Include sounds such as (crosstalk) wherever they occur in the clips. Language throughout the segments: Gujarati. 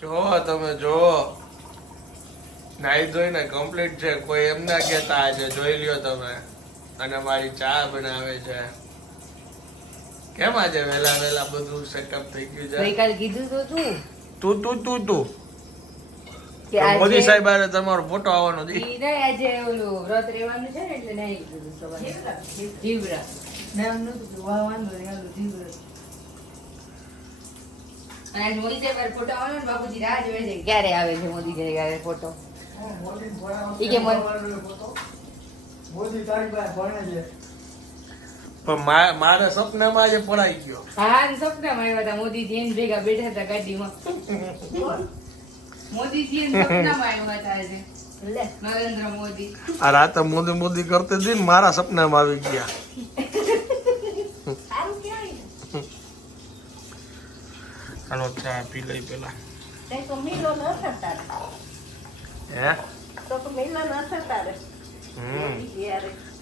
જો તમે જો નાઈ ધોઈને કમ્પ્લીટ છે કોઈ એમ ના કહેતા આજે જોઈ લ્યો તમે અને મારી ચા બનાવે છે કેમ આજે વેલા વેલા બધું સેટઅપ થઈ ગયું છે ગઈકાલ કીધું તો તું તું તું તું તું મોદી સાહેબ હારે તમારો ફોટો આવવાનો છે ઈ નહીં, આજે ઓલું વ્રત રહેવાનું છે ને એટલે નહીં કીધું સવારે. જીવરા મેં એમનું કીધું, વાહ, વાંધો જીવરા. અને મોદી સાહેબ હારે ફોટો આવવાનો ને બાપુજી રાહ જોવે છે ક્યારે આવે છે મોદી સાહેબ ફોટો ઈ કે મોદી તારી પાસે ભણે છે. પણ મારા સપનામાં આજે પડાઈ ગયો. હા સપનામાં આવ્યા હતા. મોદીજી એની ભેગા બેઠા હતા ગાડીમાં. મોદીજી સપનામાં આવ્યા હતા આજે. નરેન્દ્ર મોદી. આ રાતે મોદી મોદી કરતી હતી ને મારા સપનામાં આવી ગયા સારું કહેવાય ને હાલો ચા પી લઈ પેલા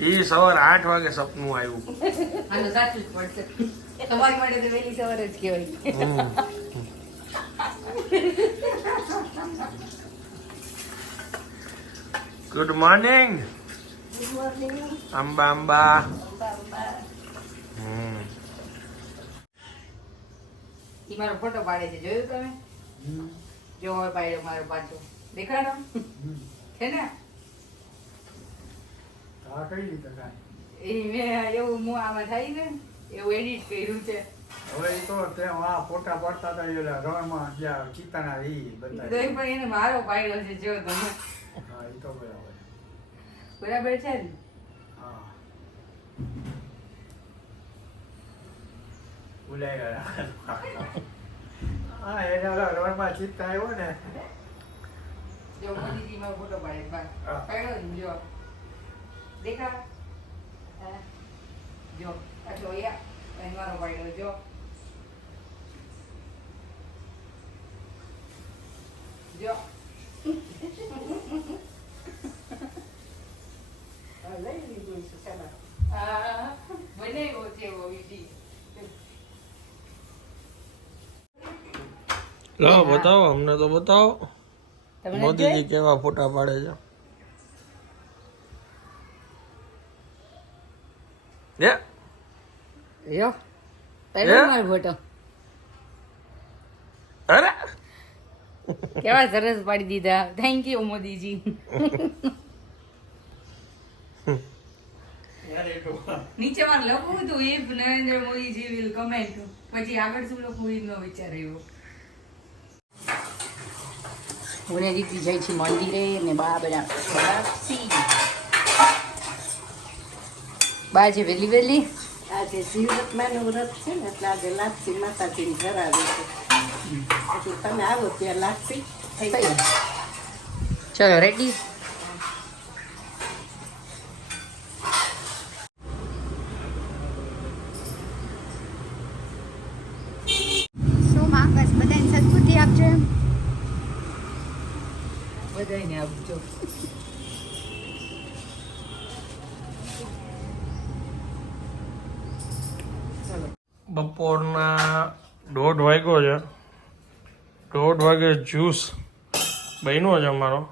ઈ સવારે આઠ વાગે સપનું આવ્યું સાચું જ પડશે. તમારી માટે તો વહેલી સવારે જ કહેવાય. Good morning Amba Amba. હમ. ઈ મારો ફોટો પાડે છે. જોયું તમે? જો હવે પાડ્યો મારો પાછો. દેખાડો. છે ને? એ મેં એવું હું આમાં થાય ને એવું એડિટ કર્યું છે. હવે એ તો તે આ ફોટા પડતા હતા એ રણમાં જ્યાં ચિત્તાના ઈ બધા એ પણ એને મારો પાડ્યો છે જો તમે. હા એ તો બરાબર. બરાબર છે ને? હા. ભૂલાઈ ગયા. હા એને ઓલા રણમાં ચિત્તા આવ્યો ને. જો મોદીજી મારો ફોટો પાડે બા હા. પાડ્યો ને જો. દેખા. જો આ જોયા મારો પાડ્યો જો. જો. લઈ લીધું છે ચાલો આ બનાવ્યો છે એવો વિધિ. લાવો બતાવો અમને તો બતાવો. મોદીજી કેવા ફોટા પાડે છે? હે? યો પહેલો ફોટો. અરે! કેવા સરસ પાડી દીધા. Thank you Modiji. નીચે માં લખવું હતું if Narendra Modiji will comment પછી આગળ શું લખવું એ ન વિચાર્યું હું દીદી જાય છે મંદિરે ને બા બધા બા છે વહેલી વહેલી? આજે શિવરત્માનું વ્રત છે ને એટલે આજે લાપસી માતાજીને આવે છે. એટલે તમે આવો ત્યાં લાપસી થઈ થઈ. ચલો રેડી શું માં બસ બધાને સદબુદ્ધિ આપજો એમ બધાને આપજો બપોરના દોઢ વાગ્યો છે દોઢ વાગે જ્યુસ. બન્યો છે અમારો.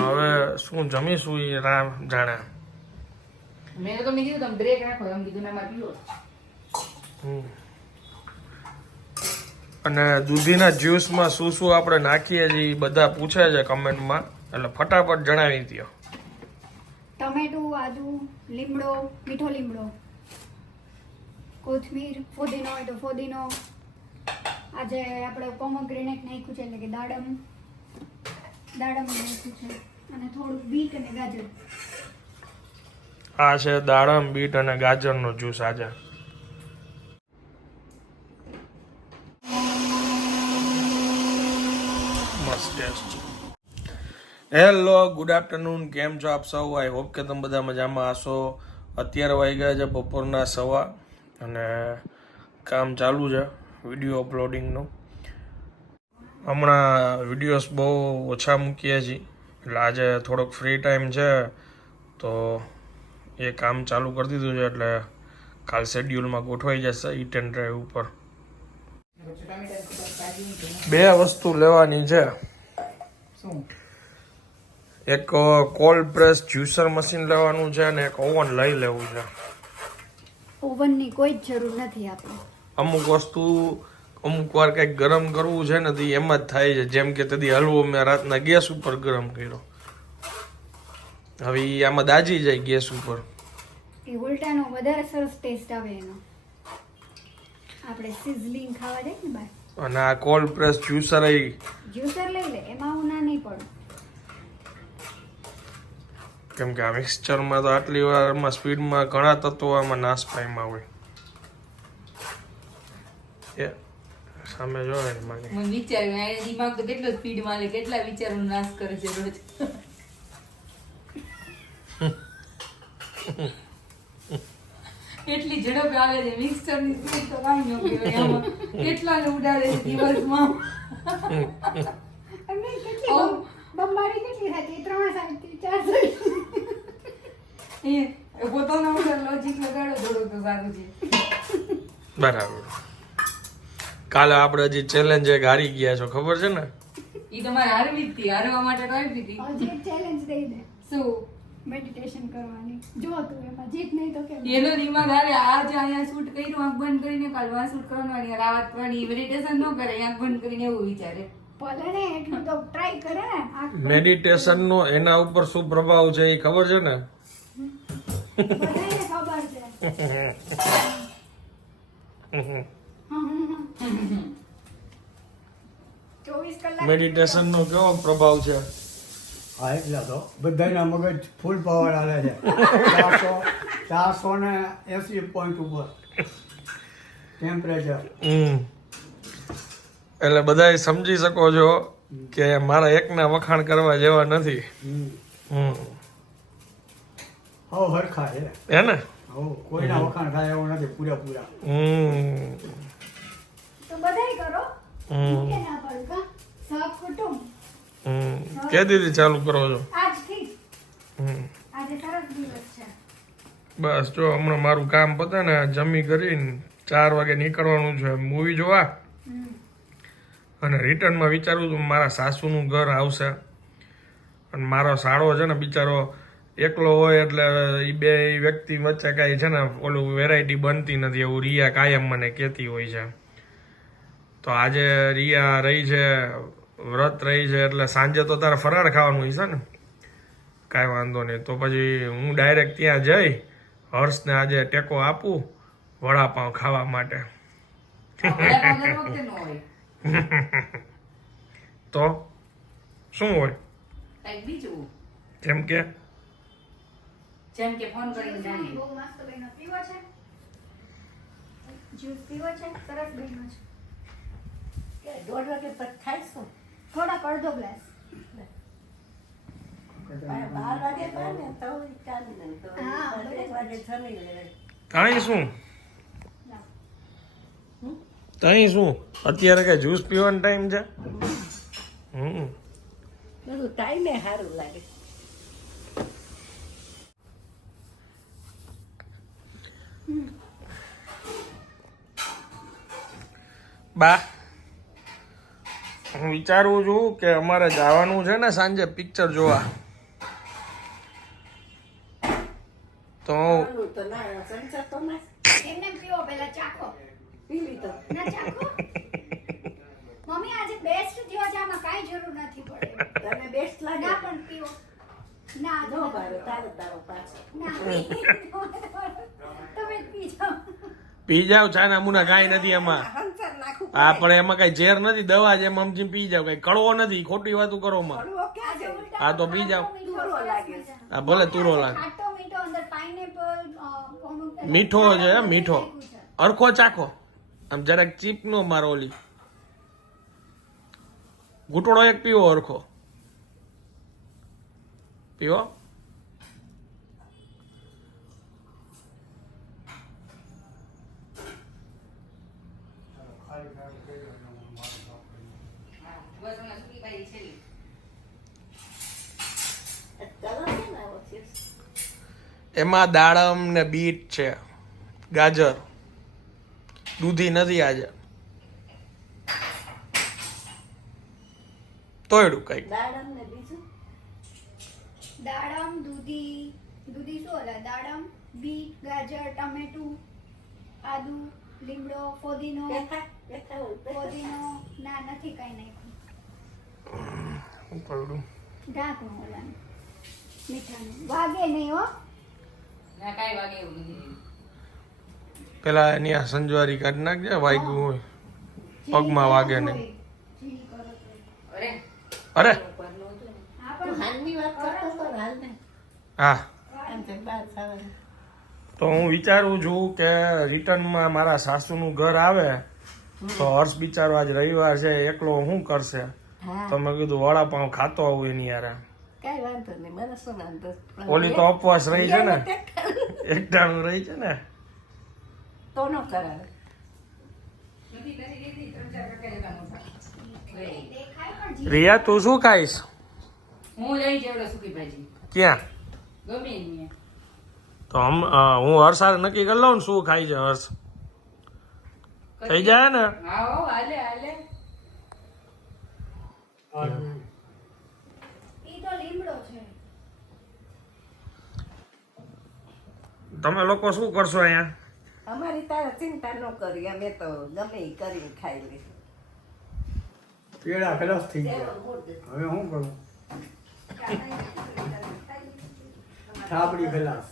હવે શું જમીશું એ રામ જાણે. મેં તો મેં કીધું તમે બ્રેક રાખો એમ કીધું ના મારે પીવો. હમ. અને દૂધીના જ્યુસમાં શું શું આપણે નાખીએ છીએ એ બધા પૂછે છે કમેન્ટમાં. એટલે ફટાફટ જણાવી દો ટમેટું આદુ લીમડો મીઠો લીમડો. કોથમીર ફોદીનો હોય તો ફોદીનો. આજે આપણે પોમોગ્રેનેટ નાખ્યું છે એટલે કે દાડમ દાડમ નાખ્યું છે અને થોડું બીટ અને ગાજર. આ છે દાડમ, બીટ અને ગાજરનો જ્યુસ આજે. હેલો ગુડ આફ્ટરનૂન કેમ છો આપ સૌ? આઈ હોપ કે તમે બધા મજામાં હશો. અત્યારે વાઈ ગયા છે બપોરના સવા અને કામ ચાલુ છે. વીડિયો અપલોડિંગનો. હમણાં વિડીયોઝ બહુ ઓછા મૂકીએ છીએ. એટલે આજે થોડોક ફ્રી ટાઈમ છે તો એ કામ ચાલુ કરી દીધું છે એટલે કાલ શેડ્યુલમાં ગોઠવાઈ જશે ઈટ એન્ડ ડ્રાઈવ ઉપર. બે વસ્તુ લેવાની છે. એક કોલ્ડ પ્રેસ જ્યુસર મશીન લેવાનું છે અને એક ઓવન લઈ લેવું છે. ઓવનની કોઈ જ જરૂર નથી આપણે. અમુક વસ્તુ અમુક વાર કંઈક ગરમ કરવું છે ને તો એમાં જ થાય છે. જેમ કે તેથી હલવો મેં રાતના ગેસ ઉપર ગરમ કર્યો. હવે આમાં દાજી જાય ગેસ ઉપર. એ ઉલટાનો વધારે સરસ ટેસ્ટ આવે એનો. આપણે સિઝલિંગ ખાવા જાય ને બાય અને આ કોલ્ડ પ્રેસ જ્યુસર એ જ્યુસર લઈ લે એમાં હું ના નહીં પડું. કેમ કે આ મિક્સચરમાં તો આટલી વારમાં સ્પીડમાં ઘણા તત્વો આમાં નાશ પામ્યા હોય. એ સામે જો માની. મને વિચાર્યું એને દિમાગ તો કેટલો સ્પીડમાં લે કેટલા વિચારો નાશ કરે છે રોજ. એટલી ઝડપે આવે છે મિક્સરની સ્પીડ તો કાંઈ ન કહેવાય આમાં. કેટલા ને ઉડાડે છે દિવસમાં. એમને કેટલી બમ્બારી કેટલી સાઈડથી ચાર સાઈડ એ પોતાનો લોજિક લગાડો થોડું તો સારું છે. બરાબર. કાલે આપણે હજી ચેલેન્જ એક હારી ગયા છો ખબર છે ને? ઈ તમારે હારવી જ હતી હારવા માટે કઈ હતી. હજી એક ચેલેન્જ દઈ દે શું? મેડિટેશન કરવાની. જો તું એમાં જીત નહીં તો કેમ? એનો દિમાગ હારે આજ અહીંયા શૂટ કર્યું આંખ બંધ કરીને કાલ વાં શૂટ કરવાની યાર આ પણ મેડિટેશન ન કરે આંખ બંધ કરીને એવું વિચારે. ભલે ને ટ્રાય કરે. મેડિટેશનનો એના ઉપર શું પ્રભાવ છે એ ખબર છે ને? ખબર છે. (laughs) ચોવીસ નો મેડિટેશનનો કેવો પ્રભાવ છે? હા એટલે તો બધાના મગજ ફૂલ પાવર હાલે છે. ચારસો ચારસો ને એસી પોઈન્ટ ઉપર. ટેમ્પરેચર હમ. એટલે બધાય સમજી શકો છો કે મારા એકના વખાણ કરવા જેવા નથી. હમ. હરખા છે. હે ને? કોઈના વખાણ થાય એવું નથી પૂરા હમ. તો બધાય કરો. હમ. કે ના પાડું કા સહકુટુંબ હમ. કે દીદી ચાલુ કરો છો? આજથી. હમ. આજે સરસ દિવસ છે. બસ જો હમણાં મારું કામ પતે ને જમી કરીને ચાર વાગે નીકળવાનું છે મૂવી જોવા. અને રિટર્નમાં વિચારું છું મારા સાસુનું ઘર આવશે. અને મારો સાળો છે ને બિચારો એકલો હોય એટલે એ બે વ્યક્તિ વચ્ચે કાંઈ છે ને ઓલું વેરાયટી બનતી નથી એવું રિયા કાયમ મને કહેતી હોય છે. તો આજે રિયા રહી છે વ્રત રહી છે એટલે સાંજે તો તારે ફરાળ ખાવાનું છે ને? કાંઈ વાંધો નહીં. તો પછી હું ડાયરેક્ટ ત્યાં જઈ હર્ષને આજે ટેકો આપું વડાપાઉં ખાવા માટે. (laughs) તો શું હોય? જેમ કે? જેમ કે ફોન કરીને જાણીએ. બહુ મસ્ત પીવો છે? જ્યુસ પીવો છે? સરસ બન્યો છે. દોઢ વાગે પછી ખાઈશું. થોડાક અડધો ગ્લાસ. બાર વાગે ને તો ચાલી તો એક વાગે જમી લેવાય તાણી શું? તાણી શું? અત્યારે કઈ જ્યુસ પીવાનો ટાઈમ છે? હમ. બધું ટાઈમે સારું લાગે. બા. હું વિચારું છું કે અમારે જવાનું છે ને સાંજે પિક્ચર જોવા. તો ખાવાનું તો ના સંસાર તો ના. એમને પીવો પહેલા ચાખો. પી લીધો. ના ચાખો. મમ્મી આજે બેસ્ટ થયો છે આમાં કાંઈ જરૂર નથી પડે. તને બેસ્ટ લાગે? ના પણ પીવો. ના નો ભાવે તારો તારો પાછો. ના (laughs) તમે પી જાઓ. પી જાવ ચા નામુના કાંઈ નથી નાખું હા પણ એમાં કઈ ઝેર નથી દવા જેમ અમજીમ પી જાવ કઈ કડવો નથી ખોટી વાતું કરો માં. હા તો પી જાઓ તુરો લાગે છે. હા ભલે તુરો લાગે. મીઠો અંદર પાઇનેપલ મીઠો છે મીઠો. અરખો ચાખો. આમ જરાક ચીપ નો મારો ઓલી. ઘૂંટડો એક પીવો અરખો. પીવો બસ હમણાં સુકી ભાઈ છેલ્લી ચાલો છે ને આવો છે એમાં દાડમ ને બીટ છે. ગાજર. દૂધી નથી આજે. તોયડું કઈ દાડમ ને બીજું? દાડમ દૂધી. દૂધી શું ઓલા દાડમ બીટ ગાજર ટમેટું આદુ લીમડો ફોદીનો. ફોદીનો. ના નથી કઈ નાખ્યું. શું કરું ઢાંકણું ઓલાનું. મીઠાનું. વાગે નહીં હો ના કાંઈ વાગે એવું નથી પેલા એની આ સંજવારી કાઢી નાખજે વાગ્યું હોય. પગમાં વાગે તો. અરે. ને. હા તું પણ હાલની વાત કરતો હતો ને, હાલ ને. હા. વિચારું છું કે રિટર્નમાં મારા સાસુનું ઘર આવે તો હર્ષ બિચારો આજ રવિવાર છે એકલો શું કરશે? તો મેં કીધું વડાપાઉં ખાતો આવું એની યાર કઈ વાંધો નહીં મને શું વાંધો? ઓલી તો ઉપવાસ રહી છે ને? એકટાણું રહી છે ને? તો ન કરાવે. રિયા તું શું ખાઈશ? હું લઈ જેવડો સૂકી ભાજી ક્યાં? ગમે તો હમ હું હર્ષ હારે નક્કી કરી લઉં ને શું ખાઈ છે હર્ષ? થઈ જાય ને? હાલે હાલે ઈ તો લીમડો છે તમે લોકો શું કરશો અહીંયા? અમારી તારે ચિંતા ન કરી અમે તો ગમે એ કરીને ખાઈ લઈશું પેડા ખલાસ થઈ ગયા. હવે શું કરું? થાપડી ખલાસ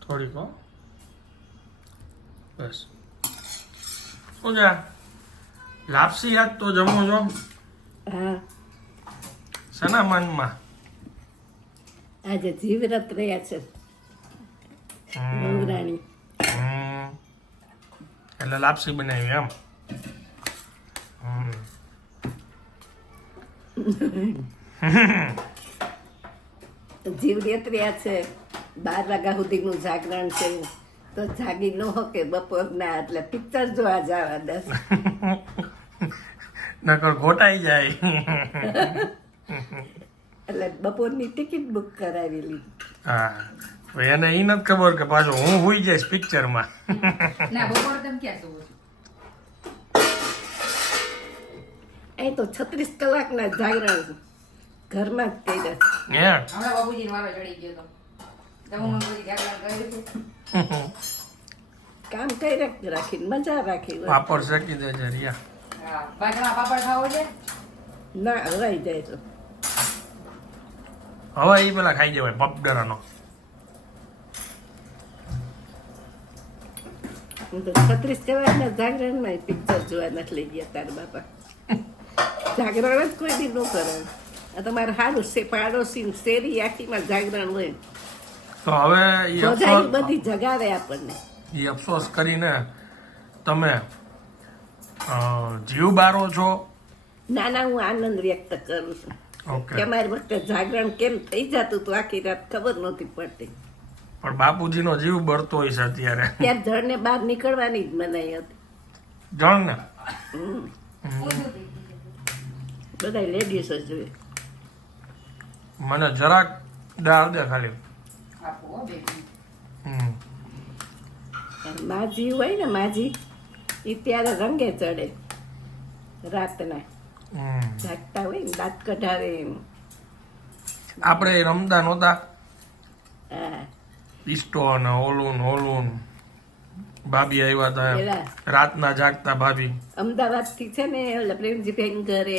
થોડીક હો. બસ. શું છે? લાપસી યાદ તો જમો છો? હા. શેના મનમાં? આજે જીવરત રહ્યા છે. હમ. એટલે લાપસી બનાવી એમ? જીવ જીવરત રહ્યા છે. બાર વાગ્યા સુધીનું જાગરણ છે. તો જાગી ન કે બપોરના એટલે પિક્ચર જોવા જવા દસ નકર ઘોટાઈ જાય. એટલે બપોરની ટિકિટ બુક કરાવેલી હા. એને એ નથી ખબર કે પાછો હું હોઈ જઈશ પિક્ચરમાં. ના બપોર તમે ક્યાં સુવો છો? અહીં તો છત્રીસ કલાકના જાગરણ ઘરમાં જ કર્યા હે હમણાં બાબુજીનો વારો ચડી ગયો તો. તમે મને જાગરણ કર્યું કામ કઈ જ રાખીને મજા રાખી પાપડ શેકી દેજે રિયા. હા બાજરા પાપડ ખાવો છે? ના હરાઈ જાય તો. હવે એ પેલા ખાઈ જવાય પપડરાનો. છત્રીસ જાગરણમાં પિક્ચર જોવા નથી લઈ ગયા તાર બાપા. જાગરણ જ કોઈ દી ન કરે. તમારે સારું છે પાડોશી શેરી આખીમાં જાગરણ હોય તો હવે બધી જગાડે આપણને. અફસોસ કરીને તમે જીવ બારો છો. ના ના હું આનંદ વ્યક્ત કરું છું. કે અમારી વખતે જાગરણ કેમ થઈ જતું હતું આખી રાત ખબર નહોતી પડતી. પણ બાપુજીનો જીવ બળતો હોય છે અત્યારે. ત્યાં જળને બહાર નીકળવાની જ મનાઈ હતી. જણ ને હમ. પૂછું તું. બધા લેડીઝ જ જોઈએ મને જરાક દાળ દે ખાલી. માજી હોય ને માજી એ ત્યારે રંગે ચડે. રાતના. જાગતા હોય દાંત કઢાવે એમ. આપણે રમતા નહોતા પિસ્ટો ને ઓલું ઓલું ભાભી આવ્યા હતા રાતના જાગતા ભાભી. અમદાવાદથી છે ને ઓલા પ્રેમજીભાઈ ઘરે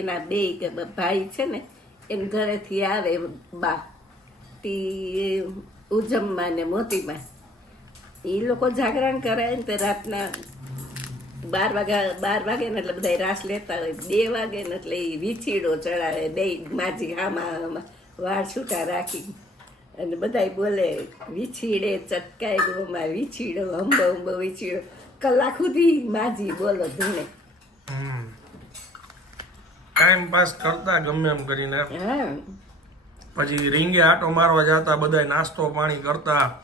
એના બે કે ભાઈ છે ને એને ઘરેથી આવે બા. તી ઉજમમાં ને મોતીમાં. એ લોકો જાગરણ કરાય ને તે રાતના બાર વાગ્યા બાર વાગે ને એટલે બધા રાસ લેતા હોય. બે વાગે ને એટલે એ વીછીડો ચડાવે બે માજી હામાં વાળ છૂટા રાખી. અને બધાય બોલે વીછીડે ચટકાય ગોમાં વીછીડો અંબો અંબો વીછીડો. કલાક સુધી માજી બોલો ધૂણે. ટાઈમ પાસ કરતા ગમે એમ કરીને. પછી રીંગે આટો મારવા જતા બધા નાસ્તો પાણી કરતા.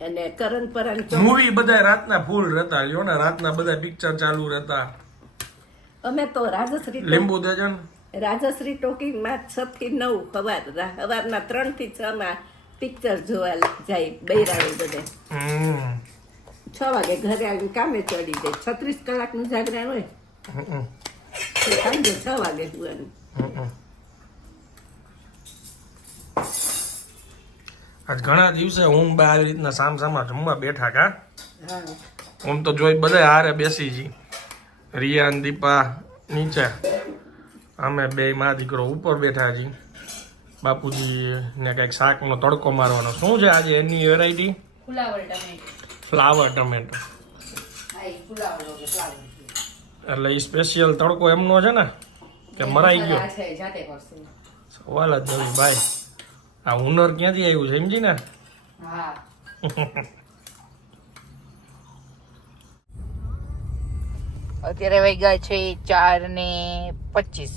અને કરણ પરણ મૂવી બધા રાતના ફૂલ રહેતા. લ્યો ને રાતના બધા પિક્ચર ચાલુ રહેતા. અમે તો રાજશ્રી લીંબુ દેજન રાજશ્રી ટોકીમાં છ થી નવ સવાર સવારના ત્રણથી છ માં પિક્ચર જોવા જાય બૈરાવી બધે. છ વાગે ઘરે આવીને કામે ચડી જાય. છત્રીસ કલાકનું જાગરણ હોય. સાંજે છ વાગે સુવાનું આજ ઘણા દિવસે હું બા આવી રીતના સામ સામા જમવા બેઠા કા? હું. તો જોઈ બધા હારે બેસી જી રિયા અને દીપા નીચે. અમે બે મા દીકરો ઉપર બેઠા છી. બાપુજી ને કંઈક શાકનો તડકો મારવાનો. શું છે આજે એની વેરાયટી ફ્લાવર ટમેટો. એટલે એ સ્પેશિયલ તડકો એમનો છે ને કે મરાઈ ગયો. સવાલ જ નથી ભાઈ. આ હુનર ક્યાંથી આવ્યું છે સમજી ને હા. અત્યારે વાગ્યા છે ચાર ને પચીસ.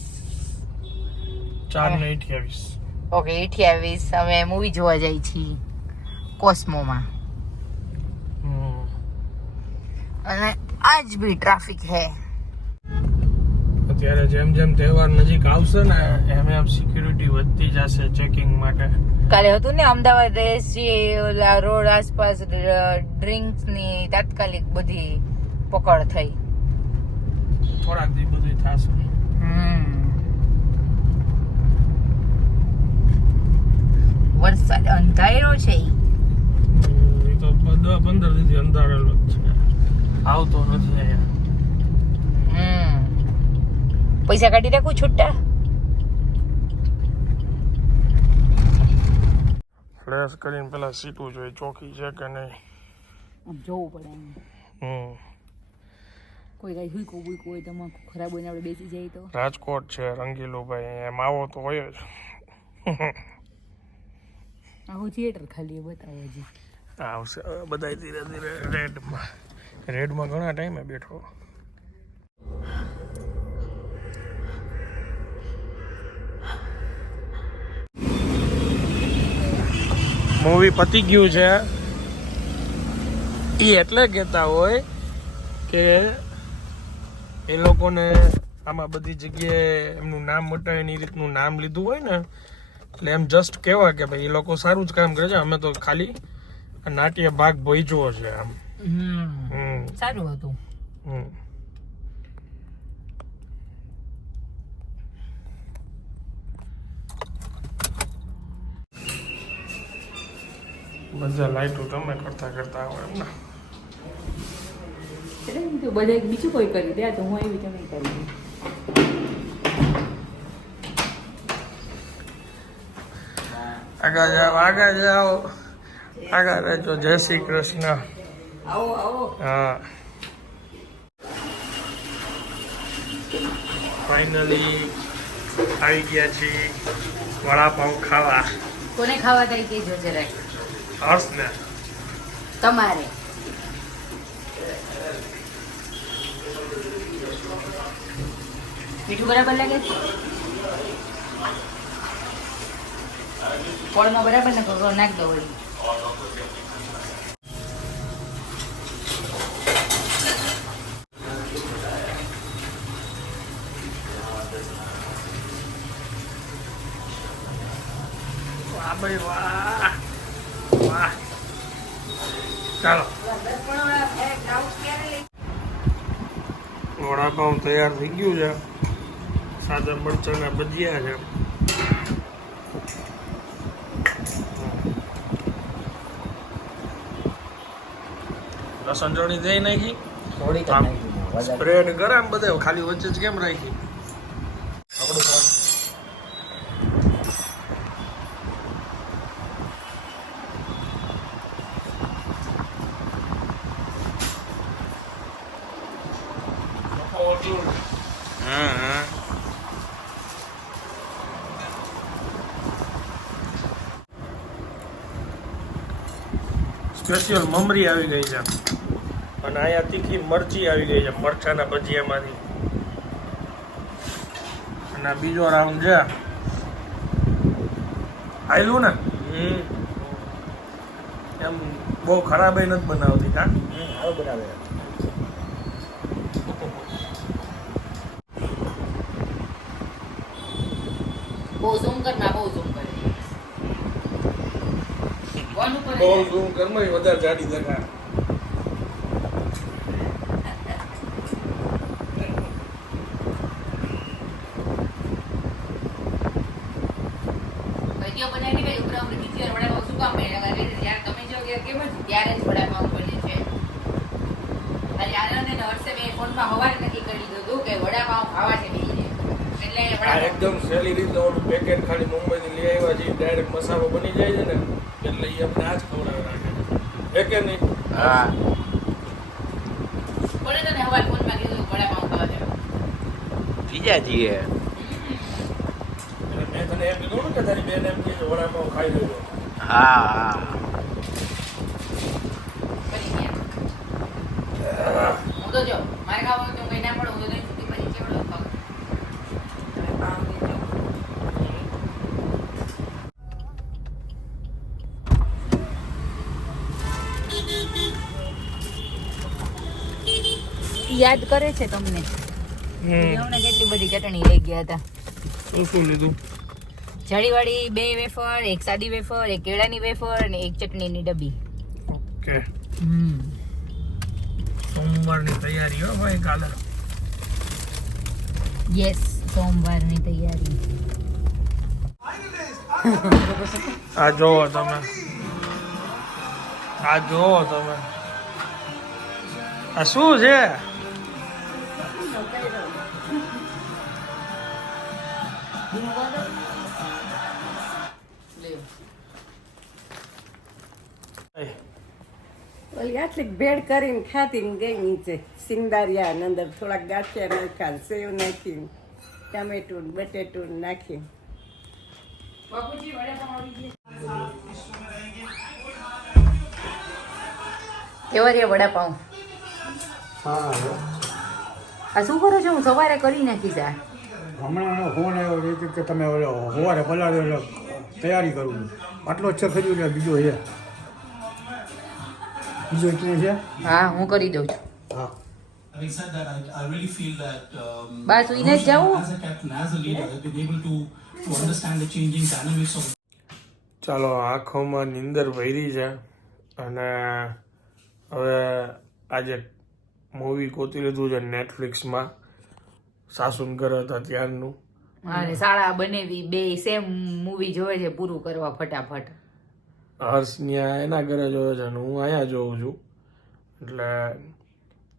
ચાર ને અઠ્યાવીસ. ઓકે અઠ્યાવીસ. અમે મૂવી જોવા જઈએ છીએ. કોસ્મોમાં. અને આજ બી ટ્રાફિક હે. અત્યારે જેમ જેમ તહેવાર નજીક આવશે ને એમ એમ સિક્યુરિટી વધતી જશે ચેકિંગ માટે. કાલે હતું ને અમદાવાદ રેસ ઓલા રોડ આસપાસ ડ્રિંક્સની તાત્કાલિક બધી પકડ થઈ. થોડાક દી બધી થશે. વરસાદ અંધાર્યો છે. એ તો પંદર દીથી અંધારેલો જ છે. આવતો નથી અહીંયા. હમ. પૈસા કાઢી રાખું છૂટા? ફ્લેશ કરીને પેલા સીટું જોઈએ ચોખ્ખી છે કે નહીં? આમ જોવું પડે હમ. કોઈ કઈ હુઈકો બુઈકો હોય તમાકુ ખરાબ હોય ને આપણે બેસી જાય તો. રાજકોટ છે રંગીલો ભાઈ એમ આવો તો હોય જ. આવું થિયેટર ખાલી બતાવો હજી આવશે બધા ધીરે ધીરે રેડમાં. રેડમાં ઘણા ટાઈમે બેઠો. મૂવી પતી ગયું છે. એ એટલે કહેતા હોય કે એ લોકોને આમાં બધી જગ્યાએ એમનું નામ મટાય એ રીતનું નામ લીધું હોય ને એટલે એમ જસ્ટ કહેવાય કે ભાઈ એ લોકો સારું જ કામ કરે છે. અમે તો ખાલી નાટ્ય ભાગ ભજવો છે આમ. સારું હતું. હમ. બધા લાઈટો તમે કરતા કરતા આવો એમ ને. તો બધા બીજું કોઈ કરી દે તો હું એવી તમે કરી. દઉં આગળ જાઓ આગળ જાઓ. આગળ રહેજો જય શ્રી કૃષ્ણ. આવો આવો. હા. ફાઇનલી આવી ગયા છીએ વડાપાઉં ખાવા. કોને ખાવા તરીકે કે જો જરાક હર્ષને તમારે. મીઠું બરાબર લાગે ફળમાં બરાબર ને નાખ દો વળી વાહ ભાઈ વાહ વાહ ચાલો વડાપાઉં તૈયાર થઈ ગયું છે. સાદા મરચાના ભજીયા છે. લસણ ચટણી દઈ નાખી. થોડીક સ્પ્રેડ ગરમ બધે ખાલી વચ્ચે જ કેમ રાખી આપણું કામ હા હા સ્પેશિયલ મમરી આવી ગઈ છે. અને અહીંયા તીખી મરચી આવી ગઈ છે મરચાના ભજીયામાંથી. અને આ બીજો રાઉન્ડ છે. આવેલું ને? એમ બહુ ખરાબ નથી બનાવતી કા બનાવે. બહુ ઝૂમ કરમય વધારે જાડી દેખાય. ત્યારે જ વડાપાઉં બને છે. આનંદ અને હર્ષે મેં ફોનમાં હવારે નક્કી કરી દીધું કે વડાપાઉં ખાવા છે એટલે એકદમ સહેલી રીતે એ અમને આ જ ખવડાવે રાખે કે નહીં? હા. કોણે તને હવારે ફોનમાં કીધું વડાપાઉં ખાવા જવાનું? જીજાજીએ મેં તને એમ કીધું ને કે તારી બેન એમ કહે વડાપાઉં ખાઈ લેજો. હા હા. હું તો જો મારે ખાવાનું તો કઈ ના પડે યાદ કરે છે તમને? હમણાં કેટલી બધી ચટણી લઈ ગયા હતા. શું શું લીધું? જાળીવાળી બે વેફર એક સાદી વેફર એક કેળાની વેફર અને એક ચટણીની ડબ્બી. ઓકે. હમ. સોમવારની તૈયારી હો ભાઈ કાલે. યસ સોમવારની તૈયારી. આ જોવો તમે. આ જોવો તમે. આ શું છે? ઓલી આટલી ભેળ કરીને ખાતી ને ગઈ નીચે. સિંગદારિયા અને અંદર થોડાક ગાંઠિયા નાખ્યા સેવ નાખીને ટામેટું બટેટું ને નાખીને. કેવા રહ્યા વડાપાઉં? હા આ શું કરો છો? હું સવારે કરી નાખીશ આ. હમણાં ફોન આવ્યો કે તમે ઓલો સવારે પલાળ્યો તૈયારી કરું આટલો જ છે બીજો છે. બીજો ક્યાં છે હા હું કરી દઉં છું હા Having said that, I, I really feel that um, as a captain, as a leader, I've been able to, to understand the changing dynamics of ચાલો આંખોમાં નીંદર વૈરી છે અને હવે આજે મૂવી ગોતી લીધું છે નેટફ્લિક્સમાં સાસુન ઘર હતા ત્યારનું અને શાળા બનેવી બે સેમ મૂવી જોવે છે પૂરું કરવા ફટાફટ હર્ષ ત્યાં એના ઘરે જોયો છે અને હું અહીંયા જોઉં છું. એટલે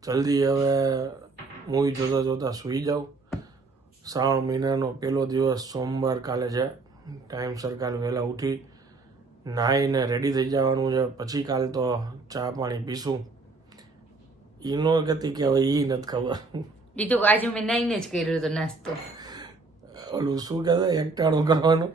જલ્દી હવે મૂવી જોતા જોતા સૂઈ જાઉં. શ્રાવણ મહિનાનો પહેલો દિવસ સોમવાર કાલે છે. ટાઈમસર કાલે વહેલા ઉઠી નાહીને રેડી થઈ જવાનું છે. પછી કાલ તો ચા પાણી પીશું. એ નો કહેતી કે હવે એ નથી ખબર. બીજું આજે મેં નાઈને જ કર્યો હતો નાસ્તો. ઓલું શું કહેવાય? એકટાણું કરવાનું.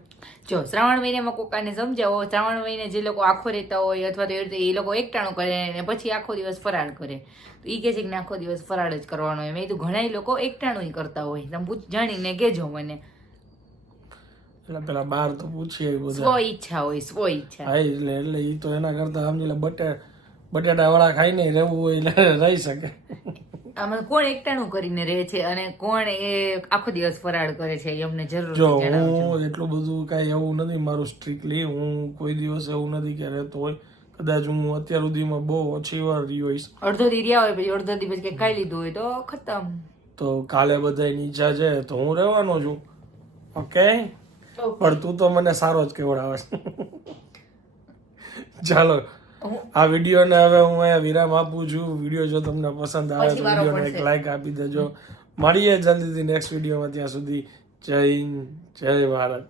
જો શ્રાવણ મહિનામાં કોકાને સમજાવો શ્રાવણ મહિને જે લોકો આખો રહેતા હોય અથવા તો એ રીતે એ લોકો એકટાણું કરે અને પછી આખો દિવસ ફરાળ કરે. તો એ કહે છે કે આખો દિવસ ફરાળ જ કરવાનો હોય. મેં તો ઘણા લોકો એકટાણું કરતા હોય. તમે પૂછ જાણીને કહેજો મને. એટલે પેલા બાર તો પૂછીએ સ્વ બધા. ઈચ્છા હોય સ્વ ઈચ્છા. હા એટલે એટલે એ તો એના કરતા સમજી લે બટે બટેટા વાળા ખાઈને રહેવું હોય એટલે રહી શકે. આમાં કોણ એકટાણું કરીને રહે છે અને કોણ એ આખો દિવસ ફરાળ કરે છે એમને જરૂર જો હું એટલું બધું કાંઈ એવું નથી મારું સ્ટ્રિક્ટલી હું કોઈ દિવસ એવું નથી કે રહેતો હોય. કદાચ હું અત્યાર સુધીમાં બહુ ઓછી વાર રહ્યો હોઈશ. અડધો દી રહ્યા હોય પછી અડધો દી પછી ખાઈ લીધું હોય તો ખતમ. તો કાલે બધા નીચા છે તો હું રહેવાનો છું. ઓકે? પણ તું તો મને સારો જ કેવડાવે ચાલો. આ વિડીયોને હવે હું અહીંયા વિરામ આપું છું. વીડિયો જો તમને પસંદ આવે તો વિડીયોને એક. લાઈક આપી દેજો. મળીએ જલ્દીથી નેક્સ્ટ વિડીયોમાં. ત્યાં સુધી જય હિન્દ જય ભારત.